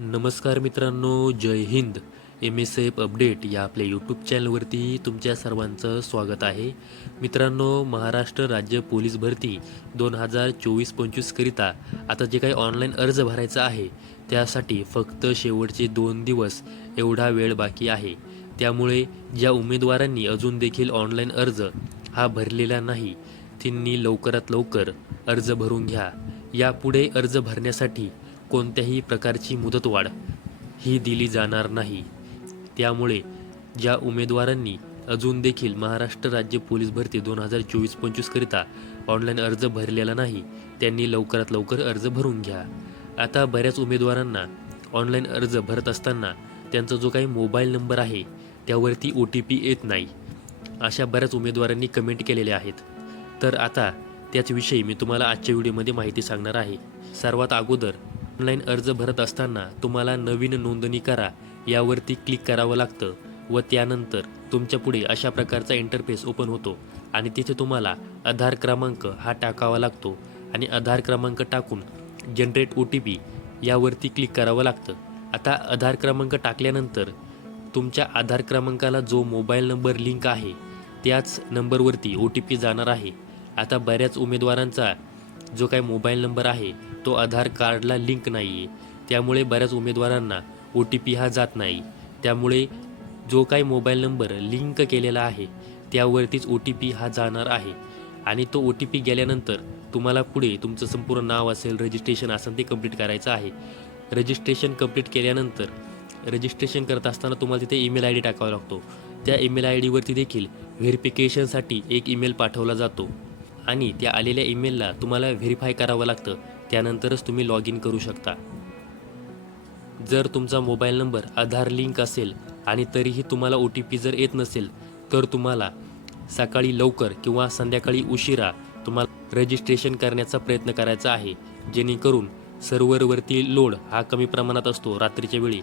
नमस्कार मित्रांनो, जय Hind. MSF update या आपल्या यूट्यूब चॅनलवरती तुमच्या सर्वांचं स्वागत आहे. मित्रांनो, महाराष्ट्र राज्य पोलीस भरती 2024-25 करिता आता जे काही ऑनलाईन अर्ज भरायचा आहे त्यासाठी फक्त शेवटचे 2 दिवस एवढा वेळ बाकी आहे. त्यामुळे ज्या उमेदवारांनी अजून देखील ऑनलाईन अर्ज हा भरलेला नाही त्यांनी लवकरात लवकर अर्ज भरून घ्या. यापुढे अर्ज भरण्यासाठी कोणत्याही प्रकारची मुदतवाढ ही दिली जाणार नाही. त्यामुळे ज्या उमेदवारांनी अजून देखील महाराष्ट्र राज्य पोलीस भरती 2024-25 करिता ऑनलाईन अर्ज भरलेला नाही त्यांनी लवकरात लवकर अर्ज भरून घ्या. आता बऱ्याच उमेदवारांना ऑनलाईन अर्ज भरत असताना त्यांचा जो काही मोबाईल नंबर आहे त्यावरती OTP येत नाही, अशा बऱ्याच उमेदवारांनी कमेंट केलेल्या आहेत. तर आता त्याचविषयी मी तुम्हाला आजच्या व्हिडिओमध्ये माहिती सांगणार आहे. सर्वात अगोदर ऑनलाईन अर्ज भरत असताना तुम्हाला नवीन नोंदणी करा यावरती क्लिक करावं लागतं व त्यानंतर तुमच्या पुढे अशा प्रकारचा इंटरफेस ओपन होतो आणि तिथे तुम्हाला आधार क्रमांक हा टाकावा लागतो आणि आधार क्रमांक टाकून जनरेट OTP यावरती क्लिक करावं लागतं. आता आधार क्रमांक टाकल्यानंतर तुमच्या आधार क्रमांकाला जो मोबाईल नंबर लिंक आहे त्याच नंबरवरती OTP जाणार आहे. आता बऱ्याच उमेदवारांचा जो काही मोबाईल नंबर आहे तो आधार कार्डला लिंक नाही आहे, त्यामुळे बऱ्याच उमेदवारांना OTP हा जात नाही. त्यामुळे जो काही मोबाईल नंबर लिंक केलेला आहे त्यावरतीच OTP हा जाणार आहे आणि तो OTP गेल्यानंतर तुम्हाला पुढे तुमचं संपूर्ण नाव असेल, रजिस्ट्रेशन असेल ते कंप्लीट करायचं आहे. रजिस्ट्रेशन कंप्लीट केल्यानंतर रजिस्ट्रेशन करत असताना तुम्हाला तिथे ईमेल ID टाकावा लागतो. त्या ईमेल ID वरती देखील व्हेरिफिकेशनसाठी एक ईमेल पाठवला जातो आणि त्या आलेल्या ईमेलला तुम्हाला व्हेरीफाय करावं लागतं. त्यानंतरच तुम्ही लॉग इन करू शकता. जर तुमचा मोबाईल नंबर आधार लिंक असेल आणि तरीही तुम्हाला OTP जर येत नसेल तर तुम्हाला सकाळी लवकर किंवा संध्याकाळी उशिरा तुम्हाला रजिस्ट्रेशन करण्याचा प्रयत्न करायचा आहे, जेणेकरून सर्व्हरवरती लोड हा कमी प्रमाणात असतो रात्रीच्या वेळी,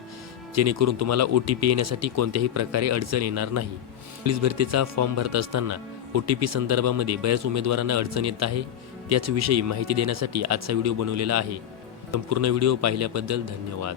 जेणेकरून तुम्हाला OTP येण्यासाठी कोणत्याही प्रकारे अडचण येणार नाही. पोलीस भरतीचा फॉर्म भरत असताना OTP संदर्भामध्ये बऱ्याच उमेदवारांना अडचण येत आहे. त्याचविषयी माहिती देण्यासाठी आजचा व्हिडिओ बनवलेला आहे. संपूर्ण व्हिडिओ पाहिल्याबद्दल धन्यवाद.